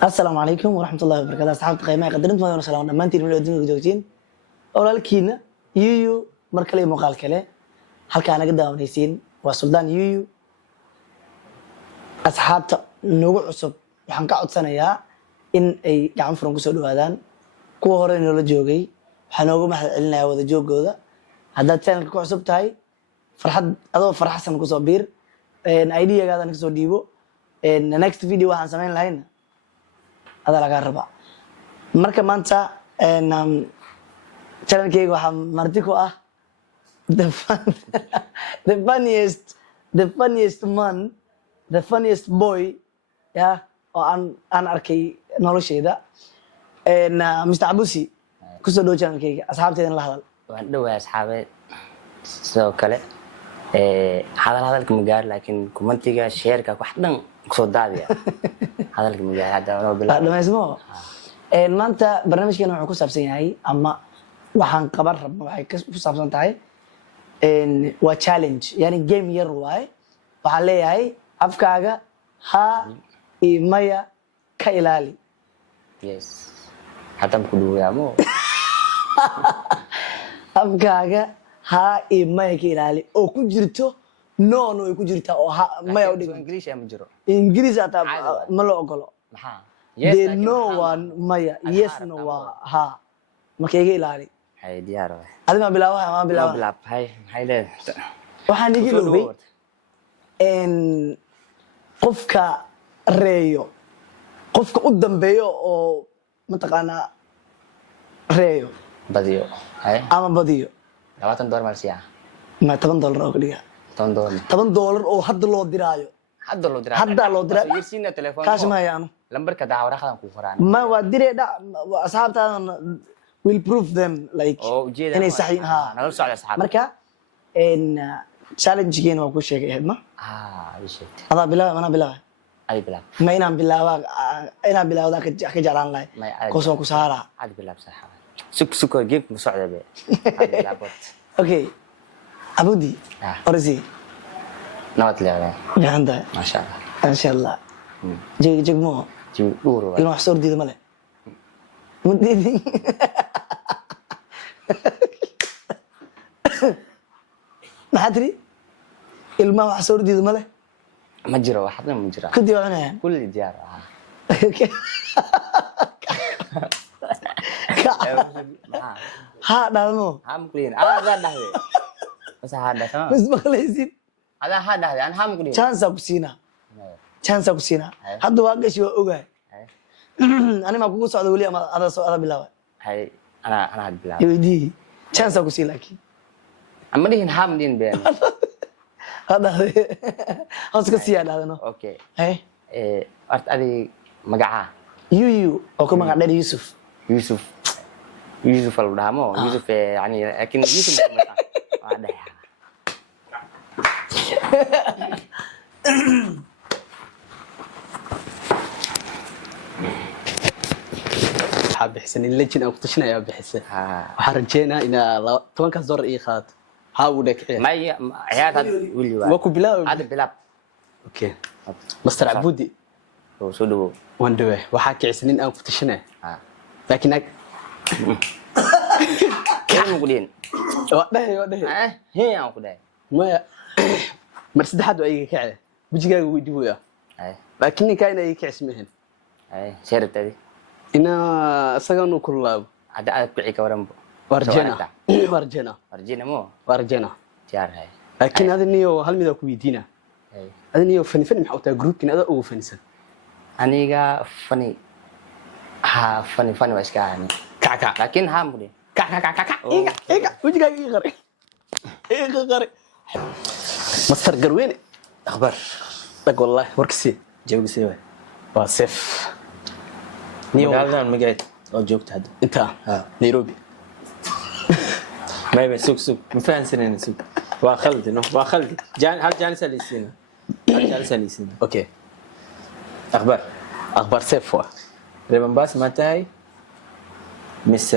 السلام عليكم ورحمة الله وبركاته أصحاب قيمة قدرت ما يوصلون لما أنتي من الدنيا جوجين أولا الكينا يو مركلي مقال كله هل كان قد ونيسين وسلطان يو أصحاب نوع عصب وحنك عد سنة يا إن أي قام فرنك سودو هذان كوا هرين ولا جوجي حنوجو ما حلنا وذا جوج جودا هذا كان كوا عصب تاي فرحة هذا فرحة سنة كوسابير إن أيديا هذا نكسو ديبو إن next video هنسمين لهنا هذا laga rabaa marka maanta channelkayga waxa marti ku ah the funniest man the funniest boy ya oo aan arkay noloshayda Mr. Abusi ku soo dhaw channelkayga asxaabteedana la hadal waan dhawahay asxaabeed sidoo kale hadalka magaar laakiin commentiga share-ka wax dhan soo daadiya hadalka magaar hada oo bilaab dhamaysmo maanta barnaamijkeena wuxuu ku saabsan yahay ama waxaan qaban rabno waxay ku saabsan tahay waa challenge yani game yar waay waxaan leeyahay afkaaga ha iyo maya ka ilaali yes hadam ku dhawaamo afkaaga ha iyo maya ka ilaali oo ku jirto no ay ku jirtaa oo maya u dhigan English ama jiro English ata ma la ogolo maxaa they know one maya yes no waa ha marka iga ilaali hay diyaar ah adima bilaawa hay leedahay waxaan igi loobay qofka reeyo qofka u dambeeyo oo mataqaana reeyo badiyo hay ama badiyo $20 marsiya ma $10 oo kaliya $10 oo hadda loo diraayo hadda loo diraa yirsiina telefoon kaash ma hayaan lambarka daawaraxdan ku qoraan ma waa direeda asxaabtaada will prove them like inay saxiin ha nala socda asxaab marka challenge geen waa ku sheegay hadma sheegtay ada bilaa ay bilaab ma inaan bilaawda ka jeclaan lahay koosoo ku saara ad bilaab saxaab suk geeb ku socda be bilaabot okay abudi orisi nabad leeyahay ganda ma sha Allah jigmo duuro ilo wax soo diido male mudidi maxadri ilma wax soo diido male ma jiro waxna ma jira ku diiwaanayaan kulli diyaar ah ha dhalmo mukliin ada dhahde bas ha dhahdo bas maqlaysid ada ha dhahde aan mukliin chance ku siina hadda waa gashi waa ogaay ani ma kugu socdo wali ama ada soo ada bilaabay hay ana bilaabay yidi chance ku sii laakiin ama dihin hamdin been hada hoos ka sii dhahdo okay art adi magaca yu oo ku magac dheer يوسف الودامو يوسف يعني لكن يوسف هذا حاب حسن اللجنه او قطشنا يا بحسن waxaan rajeynaa ina 10 ka door ii qaad ha u dhakay ma ciyaad wili waa ku bilaab hada bilaab okay Mr. Abudi oo soo dhawo waan dhawahay waxa kicsanin aan ku tashanay laakiin كم قدين؟ وده هي أنا قدين ما مرسد حد وأي كعه بيجي ويدويا لكني كاين أي كعس مهن سيرت هذه إنا سجنوا كلاب ada pici kawaran warjena tiar hay laakiin adiniyo hal mid ku weydiina adiniyo fani maxaa u tahay groupkin ada ugu fanisan aniga fani waa iska ahani kaka laakiin ha mudin kaka iga wajigaaga iga qari Mr. Garweyne akhbar dag wallahi warkisi joogsi waa sef magaalada magaceed oo joogta hadda inta Nairobi ما سوق ما فاهمين سوق واخلدي هل جالس ليسينا اوكي اخبار سيفوا ريبن باس متى مس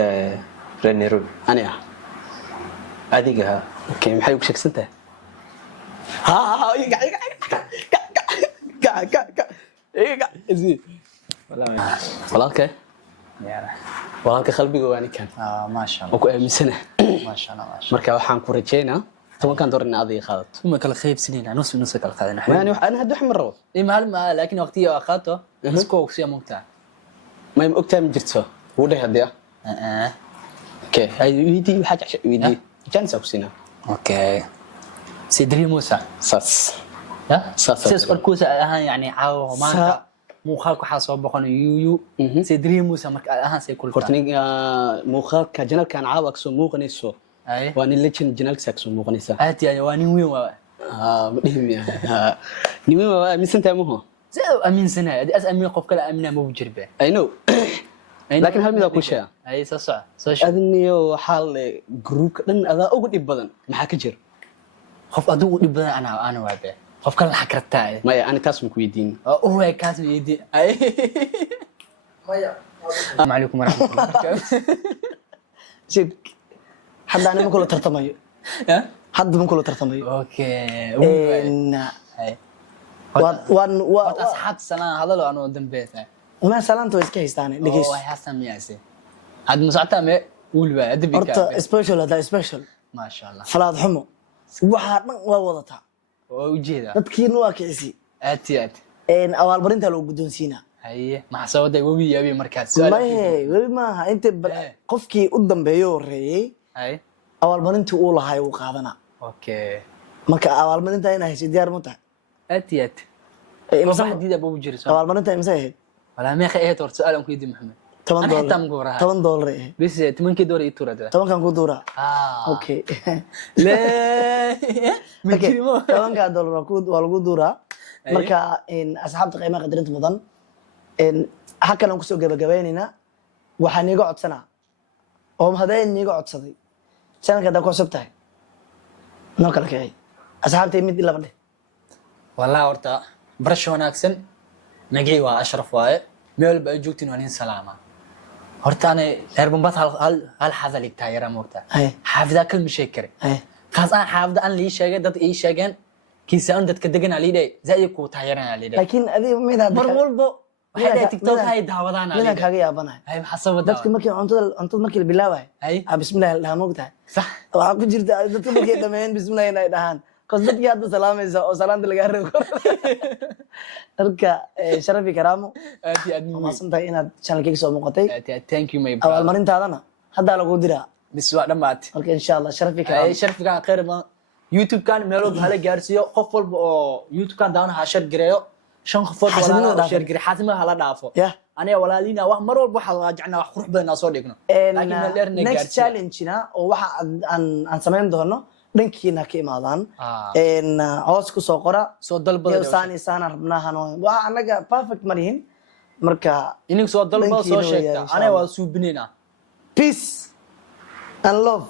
رينيرول انا اديقها اوكي maxay ku sheegsantahay iga walaalka walaalka qalbiga waa ninkan ما شاء oo الله ku aaminsana ما شاء الله ما شاء marka waxaan ku rajeynaa 10 دور in aad ii qaadato الله كل خيب سنين نص نص كل خيب يعني انا هدو حمر رabo اي ما لكن وقتي اخذته بس كوكس يا ممتع ما ogtaa ma jirto wuu dhahay hadii okay hay weydii waxa jeceshay weydii chance ku siinaa اوكي سيدري موسى saas ها صح. سيس الكوسة أهان يعني عاو مانتا مو خالك حاسة بقنا يو سيدري موسى مرك أهان سيكون hortaniga muuqaalka janalkan caawa ka soo muuqanayso أي waa nin legend janalka ka soo muuqanaysa أهتي يعني واني وين ma dhihim nimi waa aaminsantahay maho زي أمين سنة هذه أس أمين قف كلا أمينة مو بجربة I know laakiin hal mid aan ku sheega أي صح صح adniyo waxaa le groupka dhan adaa ugu dhib badan maxaa ka jira خف أدو بدنا أنا وابه خف كلا حكرتها maya ani taas ma ku weydiin هو كاسم يدي أي السلام عليكم ورحمة الله وبركاته sid hadda anima kula tartamayo ها hadda ma kula tartamayo أوكي أي waan أصحاب السلام هذا لو أنا قدام بيته ma salaanta way iska haystaane dhegeyso هاي حسن مياسي هاد مساعدة ما قول بقى أدبي horta special hada special ما شاء الله falaad xumo waxaa dhan waa wadataa وجيدا dadkiina waa kicisi أتي abaalmarinta loo guddoonsiinaa هي ما حسوت وبي يبي مركز سؤال maye weli maaha inta qofkii u dambeeyay oo horeeyay هاي abaalmarintii uu lahay uu qaadanaa أوكي marka abaalmarinta inaa heshay diyaar ma tahay أتي imse واحد جديد أبو بجري سؤال abaalmarinta imse ahayd ولا ما خير تور سؤال أنكو يدي محمد 10 أنا حتى doolar مقورها 10 doolar ay ahayd بس تمن كي دوري يتورا ده 10kan ku duuraa okay لا من okay كذي ما 10ka doolar waa lagu duuraa marka asxaabta qiimaha qadarinta mudan halkan aan kusoo gabagabaynaynaa waxaan iga codsanaa oo hadeen iga codsaday channelka da ku cusub tahay noo kala kicay asxaabtay mid laba dheh والله ورتا برش وناكسن مجيء وأشرف واي ميول بأجوتين ونين سلامة ورتا أنا هربن بس هل حذا لك تايرة موقتا هاي حافظة كل مشكرة هاي خاص أنا حافظة أنا ليش شاقة دت إيش شاقة كيسة أنت تكدقن عليه ده زي كو تايرة عليه ده laakiin adiga mid hadda مرمول بو هذا midaan- تيك توك midaan- هاي دعوة أنا عليه midaan ده kaaga yaabanahay هاي محسوبة dadka ده markii cuntada markii la bilaabay هاي bismillaah la moogtahay صح waxaa ku jirta dadka markay dhameeyeen bismillaah inay dhahaan kos dadkii hadda salaamaysa oo salaanta laga reebo marka sharafi karaamo أتي أدمي maasan tahay inaad channelkayga soo muuqatay أتي thank you my brother abaalmarintaadana haddaa lagu diraa بس وقت مات marka insha allah sharafi أي karaamo شرف كان خير ما يوتيوب كان ميلود هلا جارسيو قفل يوتيوب كان داون هاشر جريو شن قفل حاسمنا ولا دافو. هاشر جري حاسمه هلا دافو yah أنا ولا لينا واحد مرة بروح راجعنا واحد روح بدنا صور لكنا لكن مليرنا next جارسيو challenge-na oo waxa aan samayn doono dhankiina ka imaadaan hoos ku soo qora صور ضلبة iyo saan isaan rabnaahan waa anaga perfect marihin marka إنك صور ضلبة Thank you, صور Noya, شيكتا إن شاء أنا الله. وسوبنينا peace and love